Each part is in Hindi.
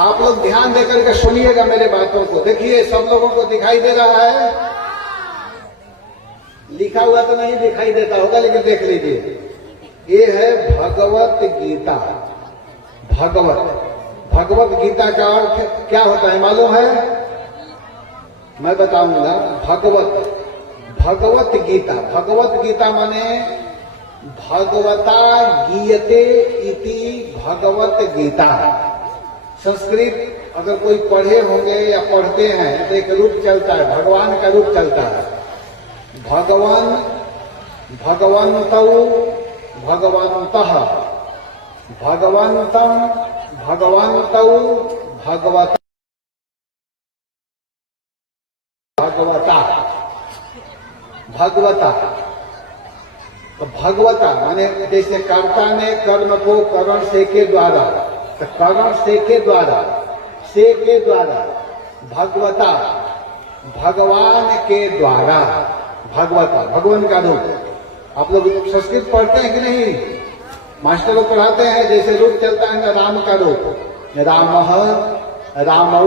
आप लोग ध्यान देकर के सुनिएगा मेरे बातों को। देखिए सब लोगों को दिखाई दे रहा है, लिखा हुआ तो नहीं दिखाई देता होगा लेकिन देख लीजिए। ये है भगवत गीता। भगवत गीता का अर्थ क्या होता है मालूम है? मैं बताऊंगा। भगवत गीता माने भगवता गीयते इति भगवत गीता। संस्कृत अगर कोई पढ़े होंगे या पढ़ते हैं तो एक रूप चलता है, भगवान का रूप चलता है। भगवन्तौ भगवन्तः, भगवन्तं भगवन्तौ भगवता। तो भगवता माने जैसे कर्ता ने कर्म को करण से के द्वारा, तो करण से के द्वारा भगवता, भगवान के द्वारा भगवता, भगवान का रूप। आप लोग संस्कृत पढ़ते हैं कि नहीं? मास्टर लोग पढ़ाते हैं। जैसे रूप चलता है ना राम का रूप, रामः, रामौ,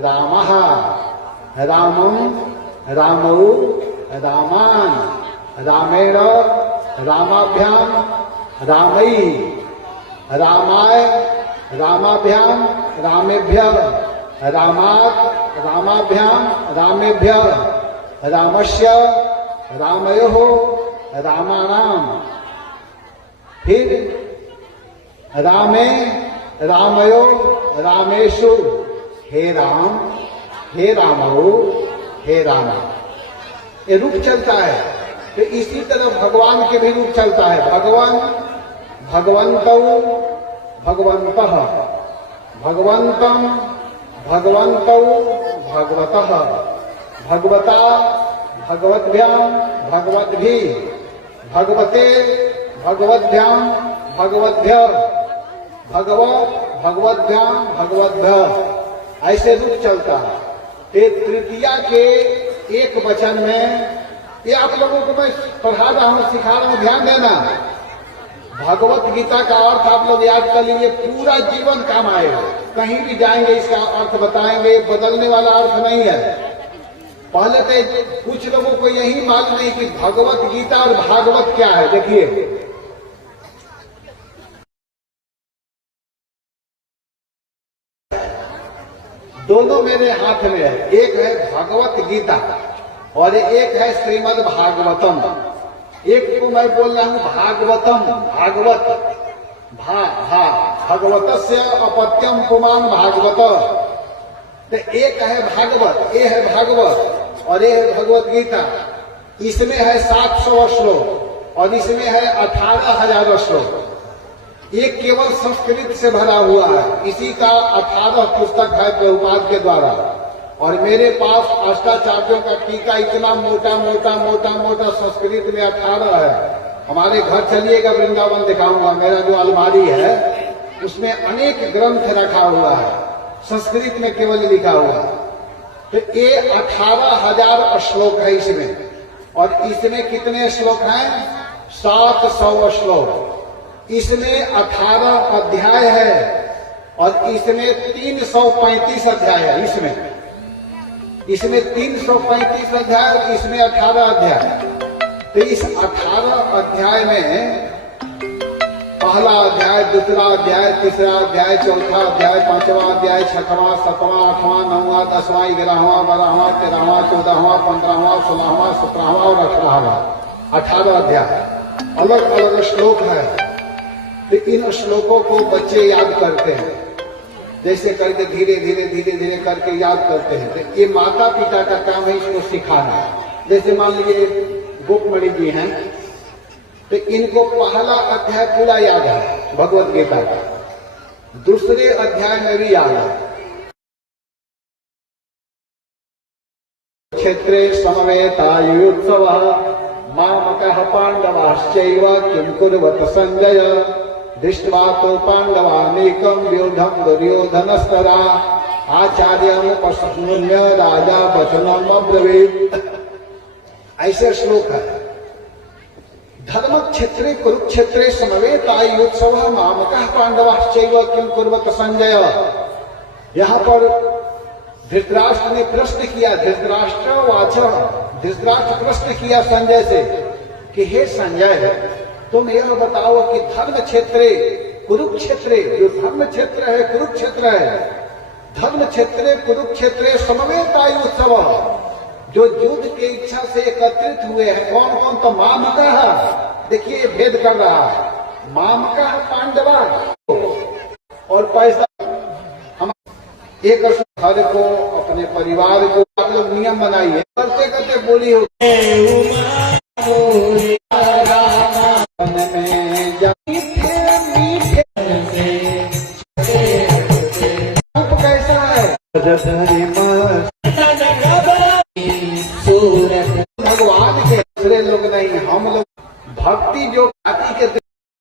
रामः, रामं, रामौ, रामान, रामेण, रामाभ्याम, रामई, रामाय, रामाभ्याम, रामेभ्यः, रामात्, रामाभ्याम, रामेभ्यः, रामस्य, रामयोः, रामाणाम। फिर रामे, रामयो, रामेषु, हे राम, हे रामो, हे राम। ये रूप चलता है। तो इसी तरह भगवान के भी रूप चलता है। भगवान, भगवन्तौ, भगवन्तः, भगवन्तं, भगवन्तौ, भगवतः, भगवता, भगवद्भ्याम, भगवद्भिः, भगवते, भगवद्भ्याम, भगवद्भ्यः, भगवत, भगवद्भ्याम, भगवद्भ्यः। ऐसे रूप चलता है। एक तृतीया के एक वचन में, ये आप लोगों को मैं पढ़ा रहा हूं, सिखा रहा हूं, ध्यान देना। भगवत गीता का अर्थ आप लोग याद कर लीजिए, पूरा जीवन काम आएगा। कहीं भी जाएंगे इसका अर्थ बताएंगे, बदलने वाला अर्थ नहीं है। पहले तो कुछ लोगों को यही मालूम नहीं कि भगवत गीता और भागवत क्या है। देखिए दोनों मेरे हाथ में है। एक है भगवत गीता और एक है श्रीमद् भागवतम। एक को मैं बोल रहा हूं भागवतम, भागवत, भगवतस्य अपत्यम पुमान भागवत। तो एक है भागवत, ये है भागवत और ये है भगवत गीता। इसमें है 700 श्लोक और इसमें है 18,000 श्लोक। ये केवल संस्कृत से भरा हुआ है। इसी का 18 पुस्तक है प्रभुपाद के द्वारा। और मेरे पास अष्टाचार्यों का टीका इतना मोटा मोटा मोटा मोटा संस्कृत में 18 है। हमारे घर चलिएगा वृंदावन दिखाऊंगा, मेरा जो अलमारी है उसमें अनेक ग्रंथ रखा हुआ है, संस्कृत में केवल लिखा हुआ है। तो ये 18,000 श्लोक है इसमें। और इसमें कितने श्लोक हैं? 700 श्लोक। इसमें 18 अध्याय है और इसमें 335 अध्याय है। इसमें 335 अध्याय, इसमें 18 अध्याय। तो इस 18 अध्याय में पहला अध्याय, दूसरा अध्याय, तीसरा अध्याय, चौथा अध्याय, पांचवा अध्याय, छठवां, सातवां, आठवां, नौवां, 10वां, 11वां, 12वां, 13वां, 14वां, 15वां, 16वां, 17वां और 18वां। 18 अध्याय, अलग अलग श्लोक है। तो इन श्लोकों को बच्चे याद करते हैं, जैसे करके धीरे धीरे धीरे धीरे करके याद करते हैं। तो ये माता पिता का काम है इसको सिखाना। जैसे मान लीजिए गोपमणि जी हैं, तो इनको पहला अध्याय पूरा याद है भगवत गीता का, दूसरे अध्याय में भी याद है। क्षेत्रे समवेतायुत्सवः मामकः पांडवाश्चैव किं कुर्वत संजय दृष्ट्वा तो पांडवानेकं व्यूढं दुर्योधनस्तदा आचार्यमुपसंहृत्य राजा वचनम् अब्रवीत्। ऐसे श्लोक है। धर्म क्षेत्रे कुरुक्षेत्रे समवेतायुत्सवः मामकः पांडवाश्चैव किं कुर्वत संजय। यहां पर धृतराष्ट्र ने प्रश्न किया, धृतराष्ट्र वाचा, धृतराष्ट्र प्रश्न किया संजय से कि हे संजय, तुम यह बताओ कि धर्म क्षेत्रे कुरुक्षेत्रे, जो धर्म क्षेत्र है कुरुक्षेत्र है, धर्म क्षेत्रे कुरुक्षेत्रे समवेतायुत्सव, जो युद्ध की इच्छा से एकत्रित हुए हैं कौन कौन, तो मामकः, देखिए ये भेद कर रहा है, मामकः पांडवा और पैसा। हम एक घर को, अपने परिवार को आप लोग नियम बनाइए, करते करते बोली हो कैसा है